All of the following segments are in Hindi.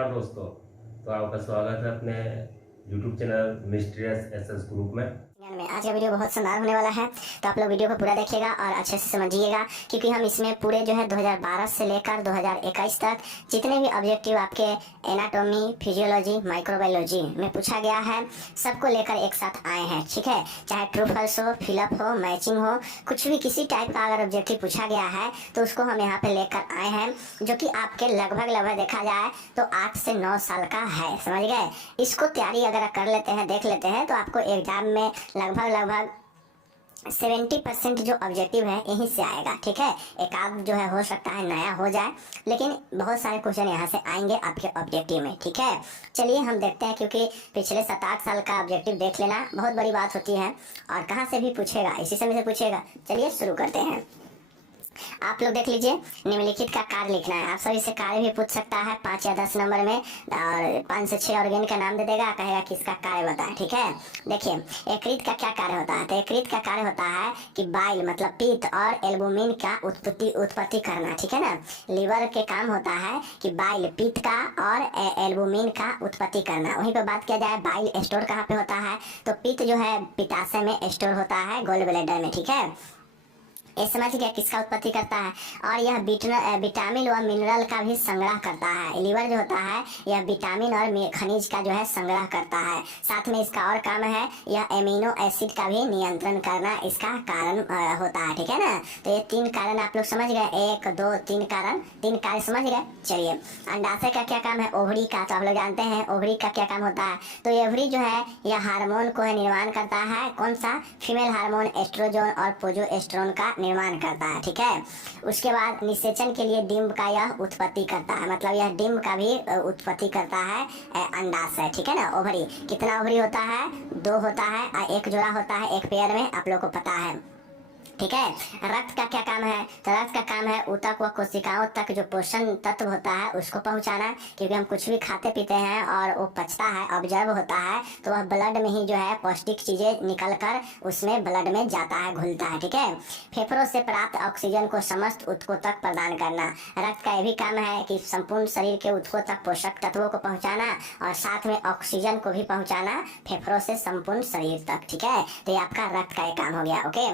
नमस्कार दोस्तों। तो आपका स्वागत है अपने YouTube channel mysterious aces group में। आज का वीडियो बहुत शानदार होने वाला है, तो आप लोग वीडियो को पूरा देखिएगा और अच्छे से समझिएगा, क्योंकि हम इसमें पूरे जो है 2012 से लेकर 2021 तक जितने भी ऑब्जेक्टिव आपके एनाटॉमी, फिजियोलॉजी, माइक्रोबायोलॉजी में पूछा गया है, सबको लेकर एक साथ आए हैं। ठीक है, चाहे ट्रू फॉल्स हो, फिलअप हो, मैचिंग हो, कुछ भी किसी टाइप का अगर ऑब्जेक्टिव पूछा गया है तो उसको हम यहाँ पे लेकर आए हैं, जो कि आपके लगभग देखा जाए तो 8 से 9 साल का है। समझ गए? इसको तैयारी अगर कर लेते हैं, देख लेते हैं, तो आपको एग्जाम में लगभग 70% जो ऑब्जेक्टिव है यहीं से आएगा। ठीक है, एक आध जो है हो सकता है नया हो जाए, लेकिन बहुत सारे क्वेश्चन यहाँ से आएंगे आपके ऑब्जेक्टिव में। ठीक है, चलिए हम देखते हैं, क्योंकि पिछले 7-8 साल का ऑब्जेक्टिव देख लेना बहुत बड़ी बात होती है, और कहाँ से भी पूछेगा, इसी समय से पूछेगा। चलिए शुरू करते हैं। आप लोग देख लीजिए, निम्नलिखित का कार्य लिखना है। आप सभी से कार्य भी पूछ सकता है 5 या 10 नंबर में, और 5 से 6 ऑर्गेन का नाम दे देगा, कहेगा किसका कार्य बताए। ठीक है, देखिए यकृत का क्या कार्य होता है। तो यकृत का कार्य होता है कि बाइल मतलब पित्त और एल्बुमिन का उत्पत्ति करना। ठीक है ना। लीवर के काम होता है कि बाइल, पित्त का और एल्बुमिन का उत्पत्ति करना। वहीं पर बात किया जाए बाइल स्टोर कहाँ पे होता है, तो पित्त जो है पित्ताशय में स्टोर होता है, गोल ब्लैडर में। ठीक है, ये समझ गया किसका उत्पत्ति करता है। और यह विटामिन व मिनरल का भी संग्रह करता है। लीवर जो होता है यह विटामिन और खनिज का जो है संग्रह करता है। साथ में इसका और काम है, यह एमिनो एसिड का भी नियंत्रण करना इसका कारण होता है। ठीक है ना। तो ये 3 कारण आप लोग समझ गए, 1 2 3 कारण, 3 कार्य समझ गए। चलिए, अंडाशय का क्या काम है, ओवरी का। तो आप लोग जानते हैं ओवरी का क्या काम होता है। तो ओवरी जो है यह हार्मोन को निर्माण करता है। कौन सा? फीमेल हार्मोन एस्ट्रोजन और प्रोजेस्टेरोन का निर्माण करता है। ठीक है, उसके बाद निषेचन के लिए डिंब का यह उत्पत्ति करता है, मतलब यह डिंब का भी उत्पत्ति करता है अंडाशय। ठीक है ना। ओवरी, कितना ओवरी होता है? 2 होता है, और 1 जोड़ा होता है एक पेयर में, आप लोग को पता है। ठीक है, रक्त का क्या काम है? तो रक्त का काम है ऊतक व कोशिकाओं तक जो पोषण तत्व होता है उसको पहुंचाना, क्योंकि हम कुछ भी खाते पीते हैं और वो पचता है, ऑब्जर्व होता है, तो वह ब्लड में ही जो है पौष्टिक चीजें निकल कर उसमें ब्लड में जाता है, घुलता है। ठीक है, फेफड़ों से प्राप्त ऑक्सीजन को समस्त ऊतकों तक प्रदान करना। रक्त का यह भी काम है कि संपूर्ण शरीर के ऊतकों तक पोषक तत्वों को पहुंचाना, और साथ में ऑक्सीजन को भी पहुंचाना फेफड़ों से संपूर्ण शरीर तक। ठीक है, तो ये आपका रक्त का एक काम हो गया। ओके,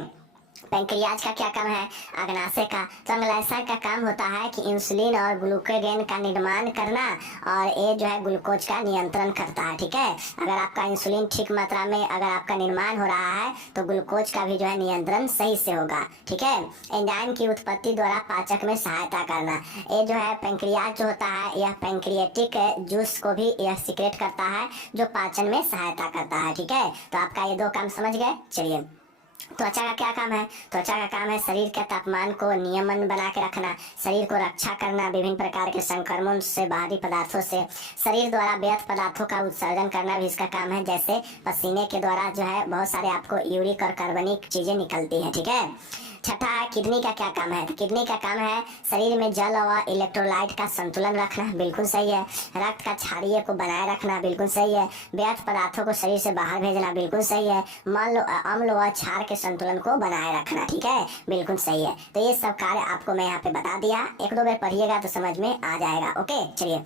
पैंक्रियाज का क्या काम है? अग्नाशय का। तो अग्नाशय का काम होता है कि इंसुलिन और ग्लूकोगेन का निर्माण करना, और ये जो है ग्लूकोज का नियंत्रण करता है। ठीक है, अगर आपका इंसुलिन ठीक मात्रा में अगर आपका निर्माण हो रहा है तो ग्लूकोज का भी जो है नियंत्रण सही से होगा। ठीक है, एंजाइम की उत्पत्ति द्वारा पाचक में सहायता करना। ये जो है पैंक्रियाज जो होता है यह पैंक्रियाटिक जूस को भी यह सिक्रेट करता है, जो पाचन में सहायता करता है। ठीक है, तो आपका ये 2 काम समझ गए। चलिए, त्वचा का क्या काम है? त्वचा का काम है शरीर के तापमान को नियमन बना के रखना, शरीर को रक्षा करना विभिन्न प्रकार के संक्रमण से, बाहरी पदार्थों से, शरीर द्वारा व्यर्थ पदार्थों का उत्सर्जन करना भी इसका काम है। जैसे पसीने के द्वारा जो है बहुत सारे आपको यूरिक और कार्बनिक चीजें निकलती है। ठीक है, छठा है किडनी का क्या काम है? तो किडनी का काम है शरीर में जल और इलेक्ट्रोलाइट का संतुलन रखना, बिल्कुल सही है। रक्त का क्षारीय को बनाए रखना, बिल्कुल सही है। व्यर्थ पदार्थों को शरीर से बाहर भेजना, बिल्कुल सही है। अम्ल व क्षार के संतुलन को बनाए रखना, ठीक है, बिल्कुल सही है। तो ये सब कार्य आपको मैं यहाँ पे बता दिया, 1-2 बार पढ़िएगा तो समझ में आ जाएगा। ओके, चलिए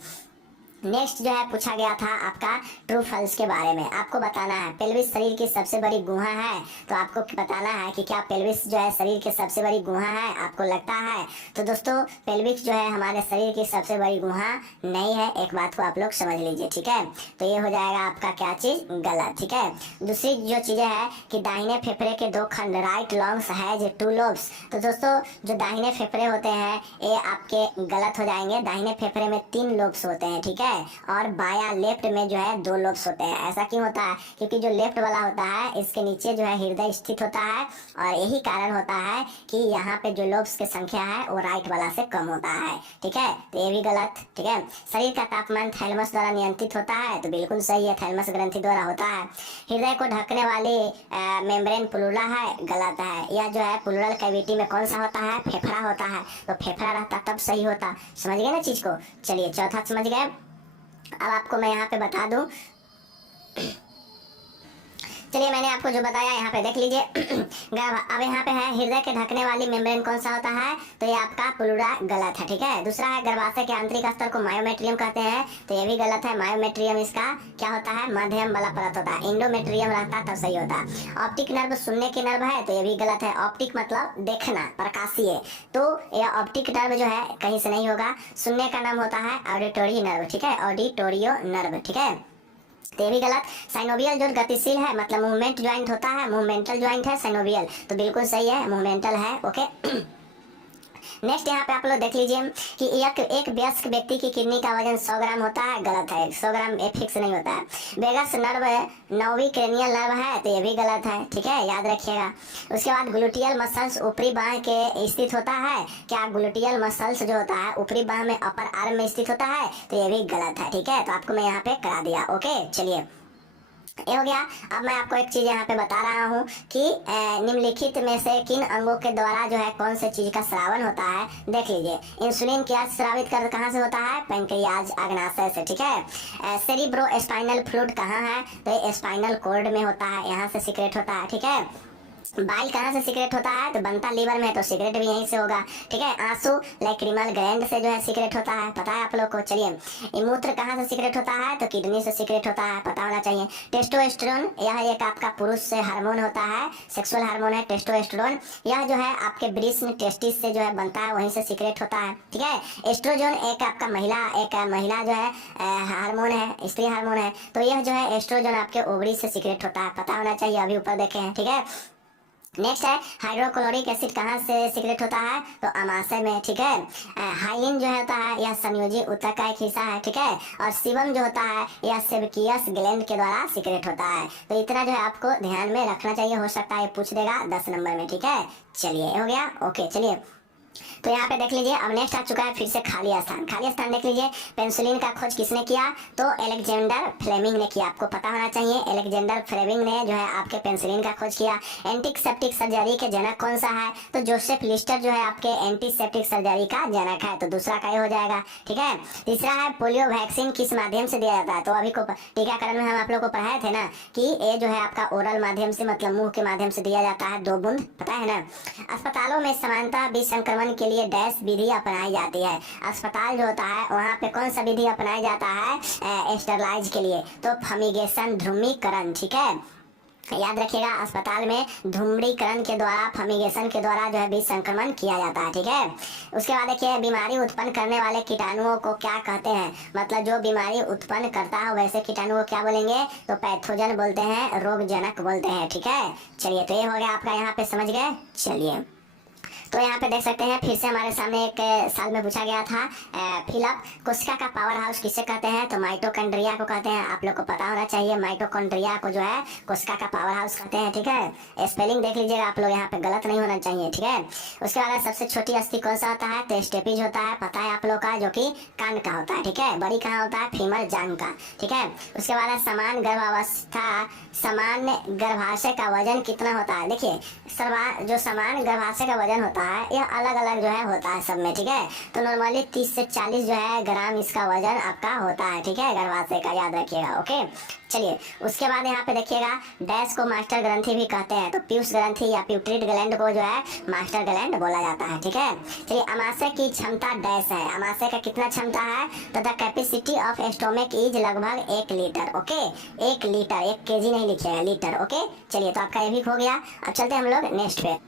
नेक्स्ट जो है पूछा गया था आपका ट्रू फॉल्स के बारे में। आपको बताना है पेल्विस शरीर की सबसे बड़ी गुहा है, तो आपको बताना है कि क्या पेल्विस जो है शरीर की सबसे बड़ी गुहा है, आपको लगता है? तो दोस्तों पेल्विस जो है हमारे शरीर की सबसे बड़ी गुहा नहीं है, एक बात को आप लोग समझ लीजिए। ठीक है, तो ये हो जाएगा आपका क्या चीज? गलत। ठीक है, दूसरी जो चीजें है कि दाहिने फेफड़े के 2 खंड, राइट लॉन्ग्स है जो 2 लोब्स। तो दोस्तों जो दाहिने फेफड़े होते हैं ये आपके गलत हो जाएंगे। दाहिने फेफड़े में 3 लोब्स होते हैं। ठीक है, और बाया लेफ्ट में जो है 2 लोब्स होते हैं। ऐसा क्यों होता है? क्योंकि जो लेफ्ट वाला होता है इसके नीचे जो है हृदय स्थित होता है, और यही कारण होता है कि यहाँ पे जो लोब्स की संख्या है वो राइट वाला से कम होता है। ठीक है, तो ये भी गलत। ठीक है, शरीर का तापमान थैलेमस द्वारा नियंत्रित होता है, तो बिल्कुल सही है, थैलेमस ग्रंथि द्वारा होता है। हृदय को ढकने वाली मेम्ब्रेन प्लूरा है, गलत है। यह जो है प्लूरल कैविटी में कौन सा होता है? फेफड़ा होता है, तो फेफड़ा रहता तब सही होता। समझ गए ना चीज को? चलिए चौथा समझ गए। अब आपको मैं यहाँ पे बता दूं, चलिए मैंने आपको जो बताया यहाँ पे देख लीजिए। अब यहाँ पे है हृदय के ढकने वाली मेम्ब्रेन कौन सा होता है, तो ये आपका प्लूरा गलत है, ठीक है। दूसरा है गर्भाशय के आंतरिक स्तर को मायोमेट्रियम कहते हैं, तो ये भी गलत है। मायोमेट्रियम इसका क्या होता है, मध्यम वाला परत होता है। इंडोमेट्रियम रहता तब सही होता है। ऑप्टिक नर्व सुनने के नर्व है, तो ये भी गलत है। ऑप्टिक मतलब देखना, प्रकाशीय, तो यह ऑप्टिक नर्व जो है कहीं से नहीं होगा। सुनने का नाम होता है ऑडिटोरी नर्व, ठीक है, ऑडिटोरियो नर्व, ठीक है, तो ये भी गलत। साइनोवियल जो गतिशील है मतलब मूवमेंट ज्वाइंट होता है, मूवमेंटल ज्वाइंट है साइनोवियल, तो बिल्कुल सही है, मूवमेंटल है, ओके। नेक्स्ट यहाँ पे आप लोग देख लीजिए कि एक वयस्क व्यक्ति की किडनी का वजन 100 ग्राम होता है, गलत है। 100 ग्राम फिक्स नहीं होता है। वेगस नर्व 9वीं क्रेनियल नर्व है, तो ये भी गलत है, ठीक है, याद रखिएगा। उसके बाद ग्लूटियल मसल्स ऊपरी बाह के स्थित होता है, क्या ग्लूटियल मसल्स जो होता है ऊपरी बाह में अपर आर्म में स्थित होता है, तो ये भी गलत है, ठीक है, तो आपको मैं यहाँ पे करा दिया, ओके। चलिए ये हो गया। अब मैं आपको एक चीज यहाँ पे बता रहा हूँ कि निम्नलिखित में से किन अंगों के द्वारा जो है कौन से चीज का स्रावन होता है, देख लीजिए। इंसुलिन क्या स्रावित कर कहाँ से होता है, पैंक्रियाज अग्नाशय से, ठीक है। सेरिब्रो स्पाइनल फ्लूइड कहाँ है, तो स्पाइनल कॉर्ड में होता है, यहाँ से सीक्रेट होता है, ठीक है। बाइल कहाँ से सीक्रेट होता है, तो बनता लीवर में, तो सीक्रेट भी यहीं से होगा, ठीक है। आंसू लैक्रिमल ग्लैंड से जो है सीक्रेट होता है, पता है आप लोग को। चलिए मूत्र कहाँ से सीक्रेट होता है, तो किडनी से सीक्रेट होता है, पता होना चाहिए। टेस्टोस्टेरोन यह एक आपका पुरुष से हार्मोन होता है, सेक्सुअल हार्मोन है टेस्टोस्टेरोन। यह जो है आपके ब्रीस्ट टेस्टिस से जो है बनता है, वहीं से सीक्रेट होता है, ठीक है। एस्ट्रोजन एक आपका महिला जो है हार्मोन है, स्त्री हार्मोन है, तो यह जो है एस्ट्रोजन आपके ओवरी से सीक्रेट होता है, पता होना चाहिए, अभी ऊपर देखे हैं, ठीक है। नेक्स्ट है हाइड्रोक्लोरिक एसिड कहाँ से सीक्रेट होता है, तो अमाशय में, ठीक है। हाइलिन जो होता है यह संयोजी ऊतक का एक हिस्सा है, ठीक है। और सीबम जो होता है यह सेबकियस ग्लैंड के द्वारा सीक्रेट होता है। तो इतना जो है आपको ध्यान में रखना चाहिए, हो सकता है ये पूछ देगा 10 नंबर में, ठीक है। चलिए हो गया, ओके। चलिए तो यहाँ पे देख लीजिए, अब नेक्स्ट आ चुका है फिर से खाली स्थान। खाली स्थान देख लीजिए, पेंसिलिन का खोज किसने किया, तो अलेक्जेंडर फ्लेमिंग ने किया, आपको पता होना चाहिए। अलेक्जेंडर फ्लेमिंग ने जो है आपके पेंसिलिन का खोज किया। एंटीसेप्टिक सर्जरी के जनक कौन सा है, तो जोसेफ लिस्टर जो है आपके एंटीसेप्टिक सर्जरी का जनक है, तो दूसरा का ही हो जाएगा, ठीक है। तीसरा है पोलियो वैक्सीन किस माध्यम से दिया जाता है, तो अभी को टीकाकरण में हम आप लोग को पढ़ाए थे ना कि ये जो है आपका ओरल माध्यम से मतलब मुंह के माध्यम से दिया जाता है, 2 बूंद, पता है ना। अस्पतालों में समानता बीज संक्रमण के लिए डैश विधि अपनाई जाती है। अस्पताल जो होता है वहाँ पे कौन सा विधि अपनाया जाता है, स्टरलाइज के लिए, तो फमिगेशन, ध्रुमीकरण, ठीक है, याद रखिएगा। अस्पताल में धूम्रीकरण के द्वारा, फमिगेशन के द्वारा जो है बीज संक्रमण किया जाता है, ठीक है। उसके बाद देखिए बीमारी उत्पन्न करने वाले कीटाणुओं को क्या कहते हैं, मतलब जो बीमारी उत्पन्न करता है वैसे कीटाणु को क्या बोलेंगे, तो पैथोजन बोलते हैं, रोगजनक बोलते हैं, ठीक है। चलिए तो ये हो गया आपका, यहाँ पे समझ गए। चलिए तो यहाँ पे देख सकते हैं फिर से हमारे सामने एक साल में पूछा गया था, फिलअप कोशिका का पावर हाउस किसे कहते हैं, तो माइटोकॉन्ड्रिया को कहते हैं। आप लोग को पता होना चाहिए, माइटोकॉन्ड्रिया को जो है कोशिका का पावर हाउस कहते हैं, ठीक है। स्पेलिंग देख लीजिएगा आप लोग, यहाँ पे गलत नहीं होना चाहिए, ठीक है। उसके बाद सबसे छोटी अस्थि कौन सा होता है, तो स्टेपिज होता है, पता है आप लोग का, जो कि कान का होता है, ठीक है। बड़ी कहाँ होता है, फीमर जांघ का, ठीक है। उसके बाद समान गर्भाशय का वजन कितना होता है, देखिए जो समान गर्भाशय का वजन होता है यह अलग अलग जो है होता है सब में, ठीक है। तो नॉर्मली 30 से 40 जो है ग्राम इसका वजन आपका होता है, ठीक है, गर्भाशय का, याद रखिएगा, ओके। चलिए उसके बाद यहाँ पे देखिएगा डैश को मास्टर ग्रंथि भी कहते हैं, तो पीयूष ग्रंथि या प्यूटरिड ग्लैंड को जो है मास्टर ग्लैंड बोला जाता है, ठीक है। चलिए अमाशय की क्षमता डैश है, अमाशय का कितना क्षमता है, तो the capacity of stomach is लगभग 1 लीटर, ओके। 1 लीटर, 1 केजी नहीं लिखिएगा, लीटर, ओके। चलिए तो आपका ये भी हो गया। अब चलते हैं हम लोग नेक्स्ट पे।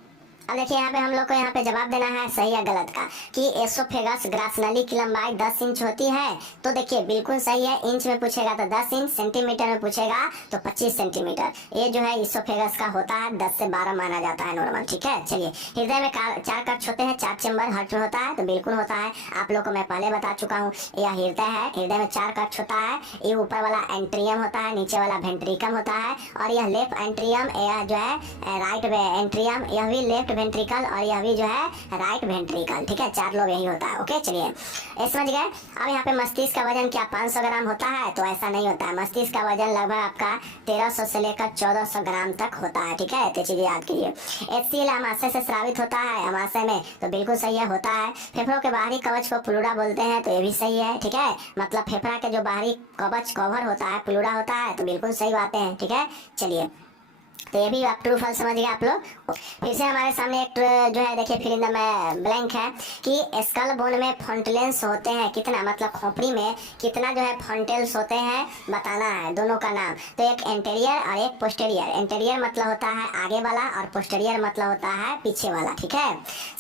अब देखिए यहाँ पे हम लोग को यहाँ पे जवाब देना है सही या गलत का, कि एसोफेगस ग्रास नली की लंबाई 10 इंच होती है, तो देखिए बिल्कुल सही है। इंच में पूछेगा तो 10 इंच, सेंटीमीटर में पूछेगा तो 25 सेंटीमीटर। ये जो है एसोफेगस का होता है 10 से 12 माना जाता है नॉर्मल, ठीक है। चलिए हृदय में 4 कक्ष होते हैं, 4 चैम्बर हार्ट में होता है, तो बिल्कुल होता है। आप लोग को मैं पहले बता चुका हूँ, यह हृदय है, हृदय में 4 कक्ष होता है। ये ऊपर वाला एंट्रियम होता है, नीचे वाला वेंट्रिकम होता है, और यह लेफ्ट एंट्रियम, यह जो है राइट एंट्रियम, यह भी लेफ्ट वेंट्रिकल, और यह भी जो है राइट वेंट्रिकल, ठीक है। 4 लोग यही होता है, ओके। चलिए ये समझ गए। अब यहाँ पे मस्तिष्क का वजन क्या 500 ग्राम होता है, तो ऐसा नहीं होता है। मस्तिष्क का वजन लगभग आपका 1300 से लेकर 1400 ग्राम तक होता है, ठीक है। तो चीजें याद कीजिए। HCl अमाशय से स्रावित होता है, अमाशय में, तो बिल्कुल सही है, होता है। फेफड़ों के बाहरी कवच को प्लूरा बोलते हैं, तो ये भी सही है, ठीक है। मतलब फेफड़ा के जो बाहरी कवच कवर होता है प्लूरा होता है, तो बिल्कुल सही बातें हैं, ठीक है। चलिए तो ये भी आप ट्रू फॉल्स समझ गए आप लोग। फिर से हमारे सामने एक जो है देखिए फिर इन द ब्लैंक है कि स्कल बोन में फॉन्टेल्स होते हैं कितना, मतलब खोपड़ी में कितना जो है फॉन्टेल्स होते हैं बताना है, दोनों का नाम। तो एक एंटेरियर और एक पोस्टेरियर। एंटेरियर मतलब होता है आगे वाला और पोस्टेरियर मतलब होता है पीछे वाला, ठीक है।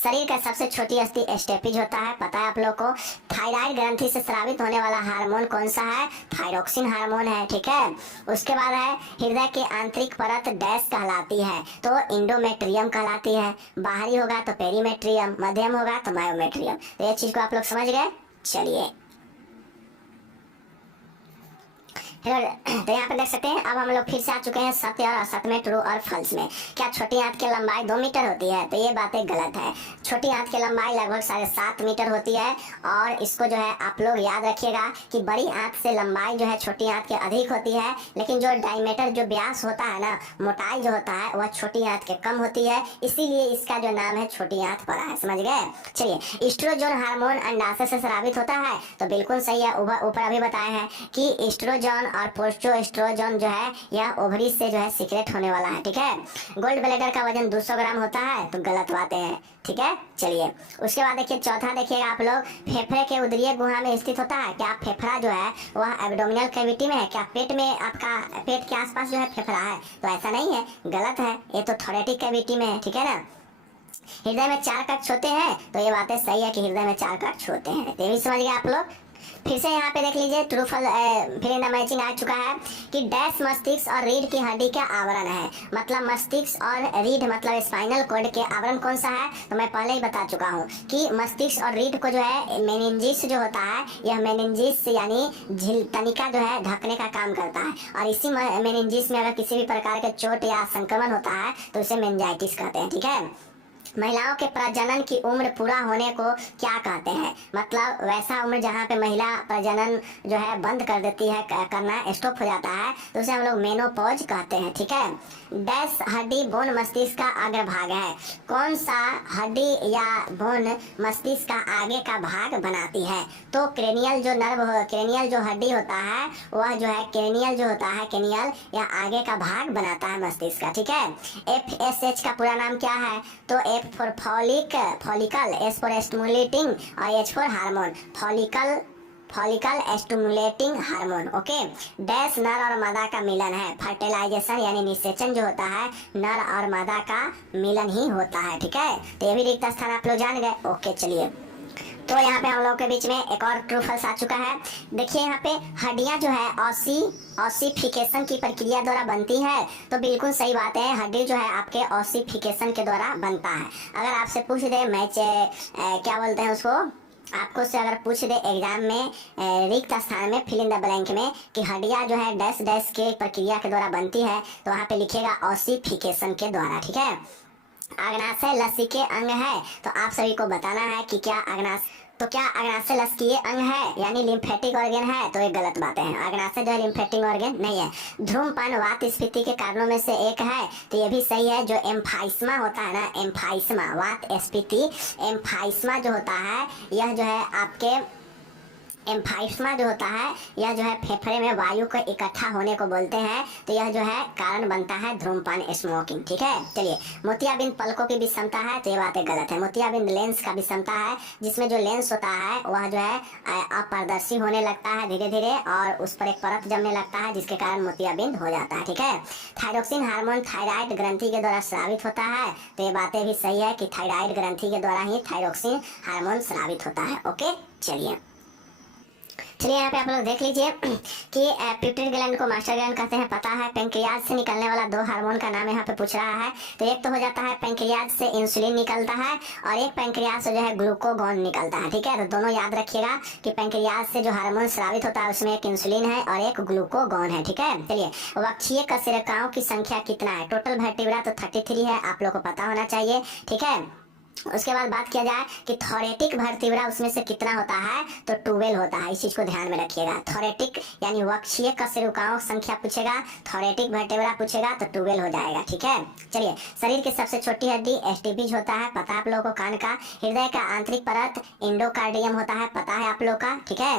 शरीर का सबसे छोटी अस्थि स्टेपिज होता है, पता है आप लोग को। थायराइड ग्रंथि से स्रावित होने वाला हार्मोन कौन सा है? थायरोक्सिन हार्मोन है, ठीक है। उसके बाद है हृदय की आंतरिक परत डैश कहलाती है, तो इंडोमेट्रियम कहलाती है। बाहरी होगा तो पेरीमेट्रियम, मध्यम होगा तो मायोमेट्रियम। तो ये चीज को आप लोग समझ गए। चलिए फिर तो यहाँ पे देख सकते हैं अब हम लोग फिर से आ चुके हैं सत्य और असत्य में, ट्रू और फॉल्स में। क्या छोटी आंत की लंबाई 2 मीटर होती है? तो ये बातें गलत है। छोटी आंत की लंबाई लगभग 7.5 मीटर होती है। और इसको जो है आप लोग याद रखिएगा कि बड़ी आंत से लंबाई जो है छोटी आंत की अधिक होती है, लेकिन जो डायमीटर जो व्यास होता है ना, मोटाई जो होता है वह छोटी आंत के कम होती है, इसीलिए इसका जो नाम है छोटी आंत पड़ा है। समझ गए। चलिए ईस्ट्रोजन हार्मोन अंडाशय से स्रावित होता है, तो बिल्कुल सही है। ऊपर अभी बताया है कि ईस्ट्रोजन और प्रोस्टोएस्ट्रोजन जो है यह ओवरी से जो है सीक्रेट होने वाला है, ठीक है। गोल्ड ब्लैडर का वजन 200 ग्राम होता है, तो गलत बातें हैं, ठीक है। चलिए उसके बाद देखिए चौथा देखिएगा आप लोग, फेफड़े के उदरीय गुहा में स्थित होता है। क्या फेफड़ा जो है वह एब्डोमिनल कैविटी में है? क्या पेट में आपका पेट के आसपास जो है फेफड़ा है? तो ऐसा नहीं है, गलत है, ये तो थोरेटिक कैविटी में है, ठीक है ना। हृदय में 4 कक्ष होते हैं, तो ये बातें सही है कि हृदय में 4 कक्ष होते हैं, ये भी समझ गए आप लोग। फिर से यहाँ पे देख लीजिए ट्रू फॉल्स फिर इन मैचिंग आ चुका है कि डैश मस्तिष्क और रीढ़ की हड्डी का आवरण है। मतलब मस्तिष्क और रीढ़ मतलब स्पाइनल कॉर्ड के आवरण कौन सा है? तो मैं पहले ही बता चुका हूँ कि मस्तिष्क और रीढ़ को जो है मेनिंजिस जो होता है, यह मेनिंजिस यानी झिल तनिका जो है ढकने का काम करता है। और इसी मेनिंजिस में अगर किसी भी प्रकार के चोट या संक्रमण होता है तो उसे मेनिंजाइटिस कहते हैं, ठीक है। महिलाओं के प्रजनन की उम्र पूरा होने को क्या कहते हैं? मतलब वैसा उम्र जहाँ पे महिला प्रजनन जो है बंद कर देती है, करना स्टॉप हो जाता है, तो उसे हम लोग मेनोपॉज कहते हैं, ठीक है। डैश हड्डी बोन मस्तिष्क का अग्रभाग है। कौन सा हड्डी या बोन मस्तिष्क का आगे का भाग बनाती है? तो क्रेनियल जो क्रेनियल जो हड्डी होता है वह जो है क्रेनियल जो होता है क्रेनियल या आगे का भाग बनाता है मस्तिष्क का, ठीक है। FSH का पूरा नाम क्या है? तो F for follicle, S for stimulating और H for hormone, follicle stimulating hormone, okay. Dash नर और मादा का मिलन है। फर्टिलाइजेशन यानी निषेचन जो होता है नर और मादा का मिलन ही होता है, ठीक है। तो ये भी रिक्त स्थान आप लोग जान गए, ओके। चलिए तो यहाँ पे हम लोग के बीच में एक और ट्रू फॉल्स आ चुका है। देखिए यहाँ पे हड्डियाँ जो है ऑसिफिकेशन की प्रक्रिया द्वारा बनती है, तो बिल्कुल सही बात है, हड्डी जो है आपके ऑसिफिकेशन के द्वारा बनता है। अगर आपसे पूछ दे मैच क्या बोलते हैं उसको, आपको से अगर पूछ दे एग्जाम में रिक्त स्थान में फिल इन द ब्लैंक में कि हड्डियाँ जो है डैश डैश के प्रक्रिया के द्वारा बनती है, तो वहाँ पे लिखेगा ऑसिफिकेशन के द्वारा, ठीक है। अग्नाशय लसी के अंग है, तो आप सभी को बताना है कि क्या अग्नाशय लसीय अंग है यानी लिम्फेटिक ऑर्गन है? तो ये गलत बातें हैं, अग्नाशय जो है लिम्फेटिक ऑर्गन नहीं है। धूम्रपान वात स्फीति के कारणों में से एक है, तो ये भी सही है। जो एम्फाइस्मा होता है ना, एम्फाइस्मा वात स्फीति, एम्फाइस्मा जो होता है यह जो है आपके एम्फाइस्मा जो होता है यह जो है फेफड़े में वायु को इकट्ठा होने को बोलते हैं, तो यह जो है कारण बनता है धूम्रपान स्मोकिंग, ठीक है। चलिए मोतियाबिंद पलकों की विषमता है, तो ये बातें गलत है। मोतियाबिंद लेंस का विषमता है, जिसमें जो लेंस होता है वह जो है अपारदर्शी होने लगता है धीरे धीरे और उस पर एक परत जमने लगता है, जिसके कारण मोतियाबिंद हो जाता है, ठीक है। थायरोक्सिन हार्मोन थायराइड ग्रंथि के द्वारा स्रावित होता है, तो ये बातें भी सही है कि थायराइड ग्रंथि के द्वारा ही थायरोक्सिन हार्मोन स्रावित होता है, ओके। चलिए यहाँ पे आप लोग देख लीजिए कि पिट्यूटरी ग्लैंड को मास्टर ग्लैंड कहते हैं, पता है। पेंक्रियाज से निकलने वाला 2 हार्मोन का नाम यहाँ पे पूछ रहा है, तो एक तो हो जाता है पेंक्रियाज से इंसुलिन निकलता है और एक पेंक्रियाज से जो है ग्लूकोगॉन निकलता है, ठीक है। तो दोनों याद रखिएगा कि पेंक्रियाज से जो हार्मोन स्रावित होता है उसमें एक इंसुलिन है और एक ग्लूकोगॉन है, ठीक है। चलिए वक्षीय कशेरुकाओं की संख्या कितना है? टोटल वर्टिब्रा तो 33 है, आप लोग को पता होना चाहिए, ठीक है। उसके बाद बात किया जाए कि थोरेटिक वर्टिब्रा उसमें से कितना होता है, तो 12 होता है, इस चीज को ध्यान में रखिएगा। थोरेटिक यानी वक्षीय कशेरुकाओं संख्या पूछेगा, थोरेटिक वर्टिब्रा पूछेगा तो 12 हो जाएगा, ठीक है। चलिए शरीर की सबसे छोटी हड्डी स्टेपिज होता है, पता है आप लोगों को। कान का हृदय का आंतरिक परत एंडोकार्डियम होता है, पता है आप लोग का, ठीक है।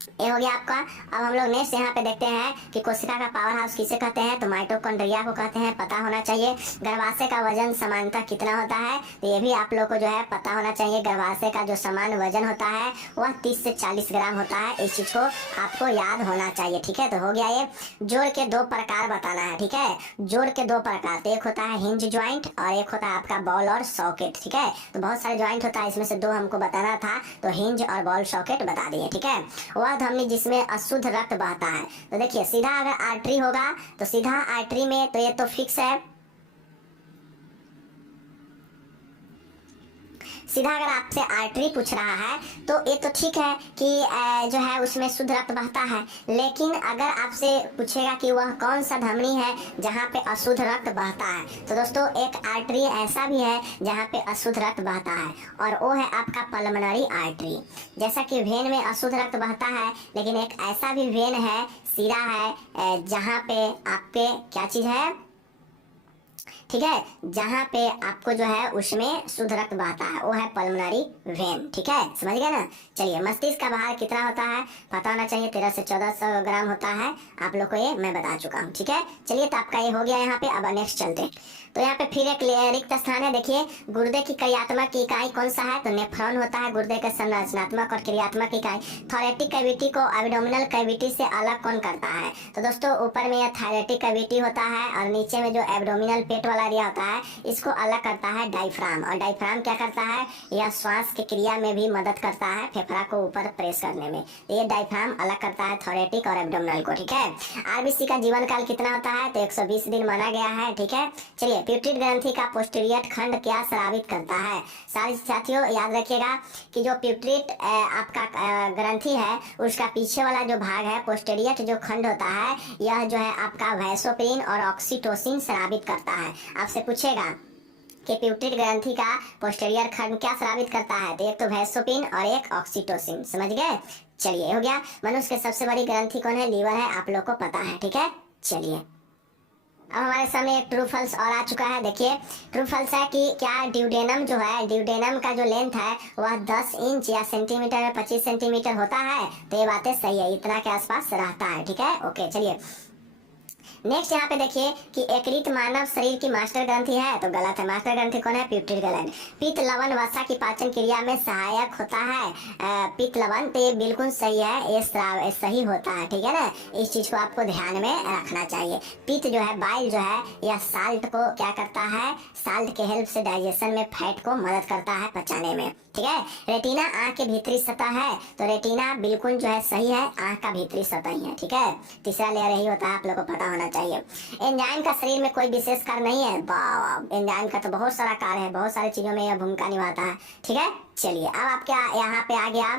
ये हो गया आपका। अब हम लोग नेक्स्ट यहाँ पे देखते हैं कि कोशिका का पावर हाउस किसे कहते हैं, तो माइटोकॉन्ड्रिया को कहते हैं। पता होना चाहिए गर्भाशय का वजन सामान्यतः कितना होता है, तो ये भी आप लोग को जो है पता होना चाहिए। गर्भाशय का जो सामान्य वजन होता है वह 30 से 40 ग्राम होता है। इस चीज को आपको याद होना चाहिए, ठीक है। तो हो गया ये। जोड़ के दो प्रकार बताना है, ठीक है। जोड़ के दो प्रकार, तो एक होता है हिंज ज्वाइंट और एक होता है आपका बॉल और सॉकेट, ठीक है। तो बहुत सारे ज्वाइंट होता है, इसमें से दो हमको बताना था, तो हिंज और बॉल सॉकेट बता दिए, ठीक है। वह धमनी जिसमें अशुद्ध रक्त बहता है, तो देखिए सीधा अगर आर्टरी होगा तो सीधा आर्टरी में तो ये तो फिक्स है, सीधा अगर आपसे आर्टरी पूछ रहा है तो ये तो ठीक है कि जो है उसमें शुद्ध रक्त बहता है। लेकिन अगर आपसे पूछेगा कि वह कौन सा धमनी है जहाँ पे अशुद्ध रक्त बहता है, तो दोस्तों एक आर्टरी ऐसा भी है जहाँ पे अशुद्ध रक्त बहता है, और वो है आपका पल्मोनरी आर्टरी। जैसा कि वेन में अशुद्ध रक्त बहता है, लेकिन एक ऐसा भी वेन है, सिरा है, जहाँ पे आपके क्या चीज है, ठीक है, जहाँ पे आपको जो है उसमें शुद्ध रक्त बहता है, वो है पल्मोनरी वेन, ठीक है, समझ गए ना। चलिए, मस्तिष्क का भार कितना होता है पता होना चाहिए, 1300 से 1400 ग्राम होता है। आप लोग को ये मैं बता चुका हूँ, ठीक है। चलिए, तो आपका ये हो गया यहाँ पे। अब नेक्स्ट चलते हैं। तो यहाँ पे फिर एक रिक्त स्थान है। देखिए, गुर्दे की क्रियात्मक इकाई कौन सा है, तो नेफ्रॉन होता है गुर्दे के संरचनात्मक और क्रियात्मक इकाई। थोरेटिक कैविटी को एब्डोमिनल कैविटी से अलग कौन करता है, तो दोस्तों ऊपर में यह थायरेटिक कैविटी होता है और नीचे में जो एब्डोमिनल पेट वाला एरिया होता है इसको अलग करता है डायफ्राम। और डायफ्राम क्या करता है, यह श्वास की क्रिया में भी मदद करता है, फेफड़ा को ऊपर प्रेस करने में। तो ये डायफ्राम अलग करता है थोरेटिक और एब्डोमिनल को, ठीक है। आरबीसी का जीवन काल कितना होता है, तो 120 दिन माना गया है, ठीक है। चलिए, प्यूटरिड ग्रंथि का पोस्टीरियर खंड क्या स्रावित करता है। सारे साथियों याद रखिएगा कि जो प्यूटरिड आपका ग्रंथि है उसका पीछे वाला जो भाग है, पोस्टीरियर जो खंड होता है, यह जो है आपका वैसोप्रिन और ऑक्सीटोसिन स्रावित करता है। आपसे पूछेगा कि प्यूटरिड ग्रंथि का पोस्टीरियर खंड क्या स्रावित करता है, तो एक तो वैसोप्रिन और एक ऑक्सीटोसिन, समझ गए। चलिए, हो गया। मनुष्य की सबसे बड़ी ग्रंथि कौन है, लीवर है, आप लोग को पता है, ठीक है। चलिए, अब हमारे सामने एक ट्रू फॉल्स और आ चुका है। देखिए, ट्रू फॉल्स है कि क्या ड्यूडेनम जो है, ड्यूडेनम का जो लेंथ है वह 10 इंच या सेंटीमीटर में 25 सेंटीमीटर होता है, तो ये बातें सही है, इतना के आसपास रहता है, ठीक है। ओके, चलिए नेक्स्ट यहाँ पे देखिए कि यकृत मानव शरीर की मास्टर ग्रंथि है, तो गलत है। मास्टर ग्रंथि कौन है, प्यूटरिड ग्लैंड। पित्त लवण वसा की पाचन क्रिया में सहायक होता है। पित्त लवण तो ये बिल्कुल सही है, ये सही होता है, ठीक है ना। इस चीज को आपको ध्यान में रखना चाहिए। पित्त जो है, बाइल जो है, यह साल्ट को क्या करता है, साल्ट के हेल्प से डाइजेशन में फैट को मदद करता है पचाने में, ठीक है। रेटिना आंख के भीतरी सतह है, तो रेटिना बिल्कुल जो है सही है, आंख का भीतरी सतह ही है, ठीक है। तीसरा लेयर यही होता है, आप लोग को पता होना चाहिए। एंजाइम का शरीर में कोई विशेष कार्य नहीं है, एंजाइम का तो बहुत सारा कार्य है, बहुत सारी चीजों में यह भूमिका निभाता है, ठीक है। चलिए, अब आपका यहाँ पे आ गया,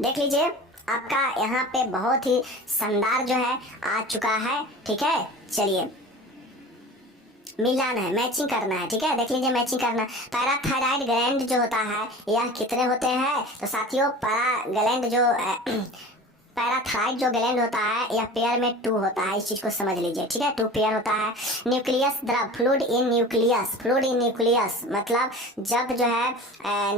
देख लीजिए, आपका यहाँ पे बहुत ही शानदार जो है आ चुका है, ठीक है। चलिए, मिलाना है, मैचिंग करना है, ठीक है। देख लीजिए, मैचिंग करना। पैराथायराइड ग्लैंड जो होता है यह कितने होते हैं, तो साथियों पैराथायराइड जो ग्लैंड होता है यह पेयर में 2 होता है, इस चीज को समझ लीजिए, ठीक है। 2 पेयर होता है। न्यूक्लियस द्रव, fluid in nucleus, fluid in nucleus मतलब जब जो है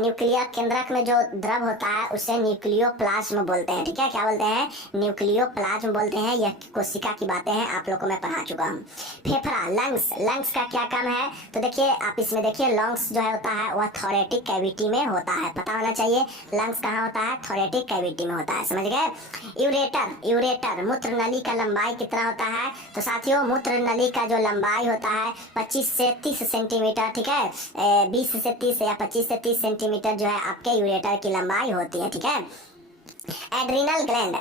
न्यूक्लियर केंद्रक में जो द्रव होता है उसे न्यूक्लियोप्लाज्म बोलते हैं, ठीक है। क्या बोलते हैं, न्यूक्लियोप्लाज्म बोलते हैं। यह कोशिका की बातें हैं, आप लोग को मैं पढ़ा चुका हूँ। फेफड़ा, लंग्स का क्या काम है, तो देखिए आप इसमें देखिए, लंग्स जो है होता है वह थोरेटिक कैविटी में होता है, पता होना चाहिए। लंग्स कहाँ होता है, थोरेटिक कैविटी में होता है, समझ गए। यूरेटर, मूत्र नली का लंबाई कितना होता है, तो साथियों मूत्र नली का जो लंबाई होता है 25 से 30 सेंटीमीटर, ठीक है। 20 से 30 या 25 से 30 सेंटीमीटर जो है आपके यूरेटर की लंबाई होती है, ठीक है। एड्रीनल ग्लैंड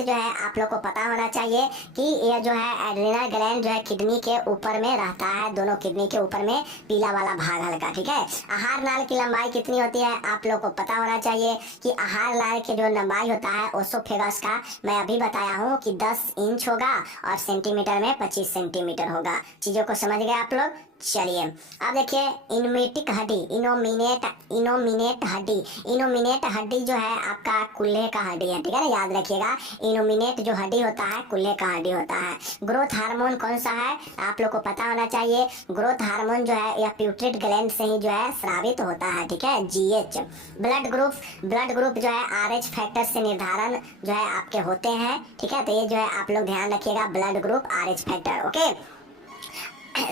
जो है आप लोग को पता होना चाहिए कि यह जो है एड्रीनल ग्लैंड जो है किडनी के ऊपर में रहता है, दोनों किडनी के ऊपर में पीला वाला भाग हल्का, ठीक है। आहार नाल की लंबाई कितनी होती है, आप लोग को पता होना चाहिए कि आहार नाल की जो लंबाई होता है ओसोफेगस का, मैं अभी बताया हूँ कि 10 इंच होगा और सेंटीमीटर में 25 सेंटीमीटर होगा। चीजों को समझ गए आप लोग। चलिए, अब देखिए, इनोमिनेट हड्डी जो है आपका कुल्हे का हड्डी है, ठीक है ना, याद रखिएगा। इनोमिनेट जो हड्डी होता है कुल्हे का हड्डी होता है। ग्रोथ हार्मोन कौन सा है आप लोग को पता होना चाहिए। ग्रोथ हार्मोन जो है यह प्यूटरेट ग्लैंड से ही जो है स्रावित होता है, ठीक है, GH। ब्लड ग्रुप जो है RH फैक्टर से निर्धारण जो है आपके होते हैं, ठीक है, तो ये जो है आप लोग ध्यान रखिएगा, blood group RH factor. Okay,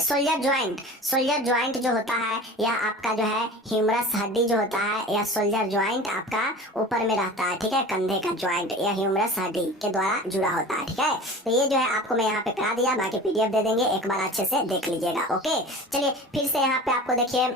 soldier joint जो होता है या आपका जो है ह्यूमरस हड्डी जो होता है या सोल्जर ज्वाइंट आपका ऊपर में रहता है, ठीक है, कंधे का ज्वाइंट या ह्यूमरस हड्डी के द्वारा जुड़ा होता है, ठीक है। तो ये जो है आपको मैं यहाँ पे करा दिया, बाकी PDF दे देंगे, एक बार अच्छे से देख लीजिएगा। ओके, चलिए फिर से यहाँ पे आपको देखिए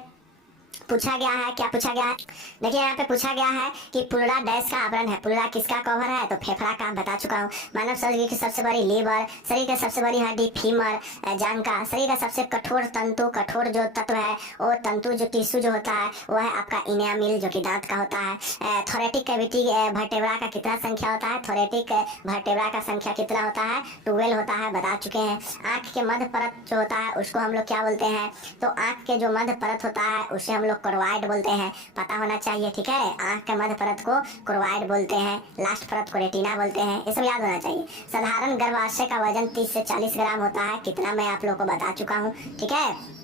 पूछा गया है, क्या पूछा गया है, देखिए यहाँ पे पूछा गया है कि पुलड़ा डैश का आवरण है। पुलड़ा किसका कवर है, तो फेफड़ा का, बता चुका हूँ। मानव शरीर की सबसे बड़ी लीवर, शरीर की सबसे बड़ी हड्डी फीमर, जांघ का, शरीर का सबसे कठोर तंतु, कठोर जो तत्व है वो तंतु जो टिश्यू जो होता है वो है आपका इनामिल जो कि दांत का होता है। थोरेटिक कैविटी वर्टेब्रा का कितना संख्या होता है, थोरेटिक वर्टेब्रा का संख्या कितना होता है, 12 होता है, बता चुके हैं। आंख के मध्य परत जो होता है उसको हम लोग क्या बोलते हैं, तो आंख के जो मध्य परत होता है उसे हम लोग कोरोइड बोलते हैं, पता होना चाहिए, ठीक है। आंख के मध्य परत को कोरोइड बोलते हैं, लास्ट परत को रेटिना बोलते हैं, ये सब याद होना चाहिए। साधारण गर्भाशय का वजन 30 से 40 ग्राम होता है, कितना मैं आप लोगों को बता चुका हूँ, ठीक है।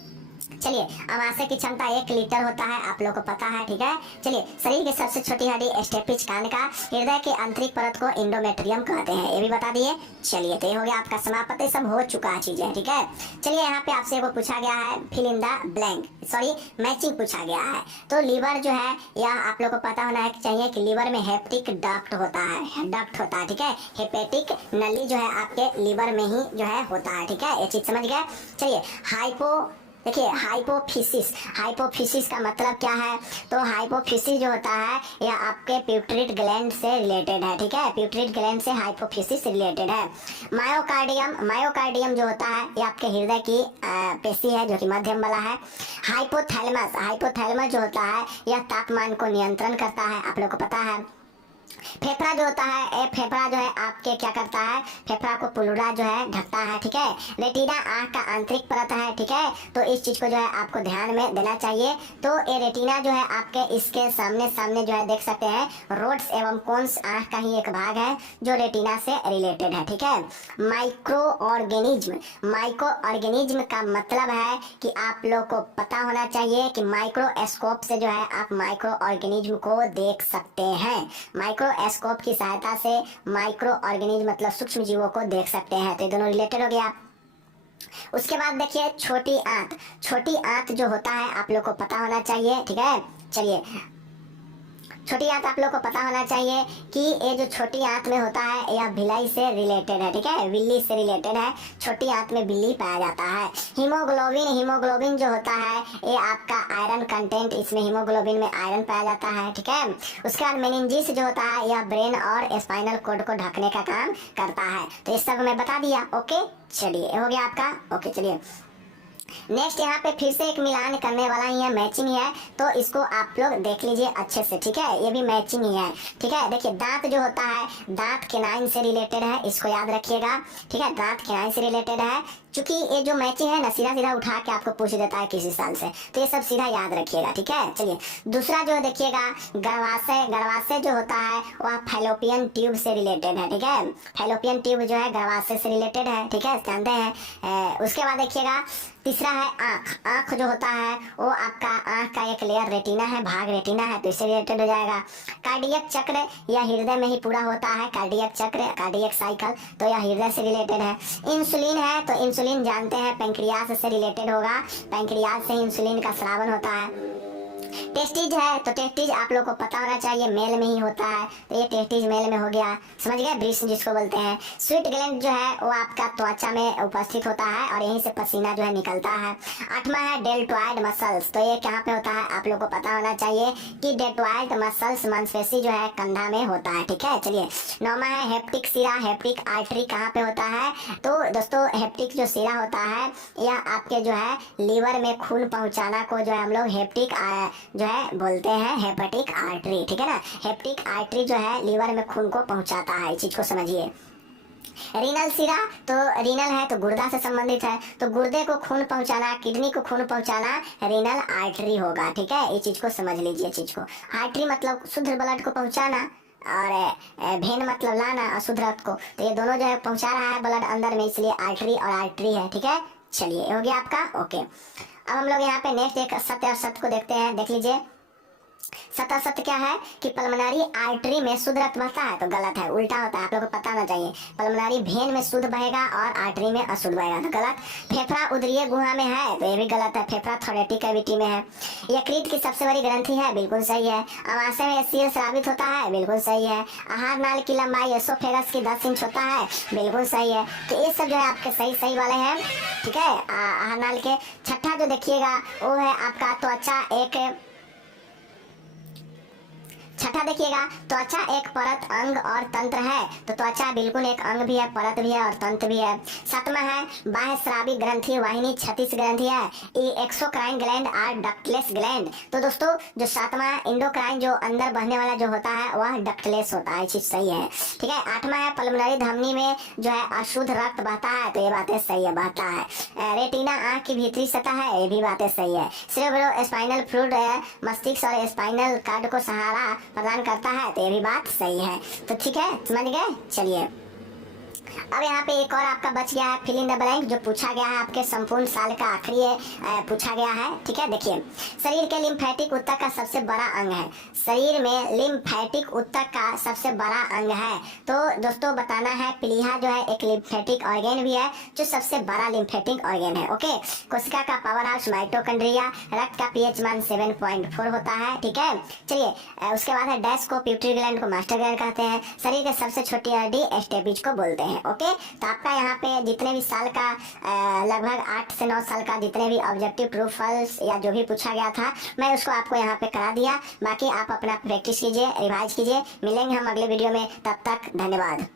चलिए, अमाशय की क्षमता 1 लीटर होता है, आप लोगों को पता है, ठीक है। चलिए, शरीर की सबसे छोटी हड्डी स्टेपिज कान का, हृदय के आंतरिक परत को इंडोमेट्रियम कहते हैं, ये भी बता दिए। चलिए, तो ये हो गया आपका समापति, सब हो चुका है चीजें, ठीक है। चलिए, यहाँ पे आपसे वो पूछा गया है, fill in the blank, sorry matching पूछा गया है। तो लीवर जो है या आप लोग को पता होना चाहिए कि लीवर में हेपेटिक डक्ट होता है, ठीक है। हेपेटिक नली जो है आपके लीवर में ही जो है होता है, ठीक है, ये चीज समझ गए। चलिए, देखिए हाइपोफिसिस का मतलब क्या है, तो हाइपोफिसिस जो होता है यह आपके प्यूटरेट ग्लैंड से रिलेटेड है, ठीक है, प्यूटरेट ग्लैंड से हाइपोफिसिस रिलेटेड है। मायोकार्डियम जो होता है ये आपके हृदय की पेशी है जो कि मध्यम वाला है। हाइपोथैलेमस जो होता है यह तापमान को नियंत्रण करता है, आप लोग को पता है। फेफड़ा जो होता है फेफड़ा जो है आपके क्या करता है, फेफड़ा को पुलड़ा जो है ढकता है, ठीक है। रेटिना आंख का आंतरिक परत है, ठीक है, तो इस चीज को जो है आपको ध्यान में देना चाहिए। तो ये रेटिना जो है आपके इसके सामने जो है देख सकते हैं, रोड्स एवं कोन्स आंख का ही एक भाग है जो रेटिना से रिलेटेड है, ठीक है। माइक्रो ऑर्गेनिज्म का मतलब है कि आप लोग को पता होना चाहिए कि माइक्रोस्कोप से जो है आप माइक्रो ऑर्गेनिज्म को देख सकते हैं। माइक्रोस्कोप की सहायता से माइक्रो ऑर्गेनिज्म मतलब सूक्ष्म जीवों को देख सकते हैं, तो ये दोनों रिलेटेड हो गया। उसके बाद देखिए छोटी आंत जो होता है आप लोग को पता होना चाहिए, ठीक है। चलिए, छोटी आंत आप लोग को पता होना चाहिए कि ये जो छोटी आंत में होता है यह भिलाई से रिलेटेड है, ठीक है, बिल्ली से रिलेटेड है। छोटी आंत में बिल्ली पाया जाता है। हीमोग्लोबिन जो होता है ये आपका आयरन कंटेंट, इसमें हीमोग्लोबिन में आयरन पाया जाता है, ठीक है। उसके बाद मेनिंजिस जो होता है यह ब्रेन और स्पाइनल कोड को ढकने का काम करता है, तो ये सब मैं बता दिया। ओके, चलिए हो गया आपका। ओके, चलिए नेक्स्ट यहाँ पे फिर से एक मिलान करने वाला ही है, मैचिंग है, तो इसको आप लोग देख लीजिए अच्छे से, ठीक है, ये भी मैचिंग ही है, ठीक है। देखिए दांत जो होता है दांत केनाइन से रिलेटेड है, इसको याद रखिएगा, ठीक है, दांत केनाइन से रिलेटेड है। क्योंकि ये जो मैचिंग है ना सीधा उठा के आपको पूछ देता है किसी साल से, तो ये सब सीधा याद रखिएगा, ठीक है। चलिए दूसरा जो देखिएगा गर्भाशय जो होता है वह फैलोपियन ट्यूब से रिलेटेड है, ठीक है। फैलोपियन ट्यूब जो है गर्भाशय से रिलेटेड है, ठीक है, जानते हैं। उसके बाद देखिएगा तीसरा है आंख जो होता है वो आपका आंख का एक लेयर रेटिना है, भाग रेटिना है, तो इससे रिलेटेड हो जाएगा। कार्डियक चक्र यह हृदय में ही पूरा होता है, कार्डियक चक्र कार्डियक साइकिल, तो यह हृदय से रिलेटेड है। इंसुलिन है तो इंसुलिन जानते हैं पेंक्रियास से रिलेटेड होगा, पेंक्रियास से इंसुलिन का स्रावन होता है। टेस्टिज है तो टेस्टिज आप लोग को पता होना चाहिए मेल में ही होता है, तो ये टेस्टिज मेल में हो गया, समझ गए, ब्रीस जिसको बोलते हैं। स्वीट ग्लैंड जो है वो आपका त्वचा में उपस्थित होता है और यहीं से पसीना जो है निकलता है। 8वां है डेल्टॉइड मसल्स, तो ये कहाँ पे होता है आप लोग को पता होना चाहिए कि डेल्टॉइड मसल्स मांसपेशी जो है कंधा में होता है, ठीक है। चलिए 9वां है हेप्टिक सिरा, हेप्टिक आर्टरी कहाँ पे होता है, तो दोस्तों हेप्टिक जो सिरा होता है यह आपके जो है लीवर में खून पहुंचाना को जो है हम लोग हेप्टिक जो है बोलते हैं हेपेटिक आर्टरी, ठीक है ना। हेपेटिक आर्टरी जो है लीवर में खून को पहुंचाता है, इस चीज को समझिए। रीनल सिरा, तो रीनल है तो गुर्दा से संबंधित है, तो गुर्दे को खून पहुंचाना, किडनी को खून पहुंचाना रीनल आर्टरी होगा। ठीक है, ये चीज को समझ लीजिए। चीज को आर्टरी मतलब शुद्ध ब्लड को पहुंचाना, और भेन मतलब लाना अशुद्ध रक्त को, तो ये दोनों जो है पहुंचा रहा है ब्लड अंदर में, इसलिए आर्टरी और आर्टरी है। ठीक है, चलिए हो गया आपका ओके। अब हम लोग यहाँ पे नेक्स्ट एक सत्य और सत्य को देखते हैं। देख लीजिए, सत्य और सत्य क्या है कि पल्मोनरी आर्टरी में शुद्ध रक्त बहता है, तो गलत है, उल्टा होता है, आप लोग को पता होना चाहिए। पल्मोनरी भेन में शुद्ध बहेगा और आर्टरी में अशुद्ध बहेगा, तो गलत। फेफड़ा उदरीय गुहा में है, तो ये भी गलत है, फेफड़ा थोरेटिक कैविटी में है। यकृत की सबसे बड़ी ग्रंथि है, बिल्कुल सही है। अमाशय में HCl स्रावित होता है, बिल्कुल सही है। आहार नाल की लंबाई एसोफेगस की 10 इंच होता है, बिल्कुल सही है। तो ये सब जो है आपके सही सही वाले हैं। ठीक है, आहार नाल के। छठा जो देखिएगा वो है आपका त्वचा एक, छठा देखिएगा, त्वचा एक परत, अंग और तंत्र है, तो त्वचा बिल्कुल एक अंग भी है, परत भी है और तंत्र भी है। सातवां है बाह्य स्रावी ग्रंथि वाहिनी 36 ग्रंथि है। एक्सोक्राइन ग्लैंड और डक्टलेस ग्लैंड, तो दोस्तों जो सातवां इंडोक्राइन जो अंदर बहने वाला जो होता है वह डक्टलेस होता है, चीज सही है। ठीक है, आठवां है पल्मोनरी धमनी में जो है अशुद्ध रक्त बहता है, तो ये बातें सही है, बहता है। रेटिना आंख की भीतरी सतह है, ये भी बातें सही है। सेरेब्रो स्पाइनल फ्लूइड मस्तिष्क और स्पाइनल कार्ड को सहारा प्रदान करता है, तो ये भी बात सही है। तो ठीक है, समझ गए। चलिए अब यहाँ पे एक और आपका बच गया है फिल इन द ब्लैंक, जो पूछा गया है आपके संपूर्ण साल का आखिरी पूछा गया है। ठीक है, देखिए शरीर के लिम्फेटिक ऊतक का सबसे बड़ा अंग है, शरीर में लिम्फेटिक ऊतक का सबसे बड़ा अंग है, तो दोस्तों बताना है प्लीहा जो है एक लिम्फेटिक ऑर्गेन भी है, जो सबसे बड़ा लिम्फेटिक ऑर्गेन है। ओके, कोशिका का पावर हाउस माइटोकॉन्ड्रिया, रक्त का पीएच मान 7.4 होता है। ठीक है, चलिए उसके बाद है डैश को प्यूटरी ग्लैंड को मास्टर ग्लैंड कहते हैं, शरीर के सबसे छोटी हड्डी स्टेपिज को बोलते हैं। ओके, तो आपका यहाँ पे जितने भी साल का लगभग 8 से 9 साल का जितने भी ऑब्जेक्टिव ट्रू फॉल्स या जो भी पूछा गया था, मैं उसको आपको यहाँ पे करा दिया। बाकी आप अपना प्रैक्टिस कीजिए, रिवाइज कीजिए। मिलेंगे हम अगले वीडियो में, तब तक धन्यवाद।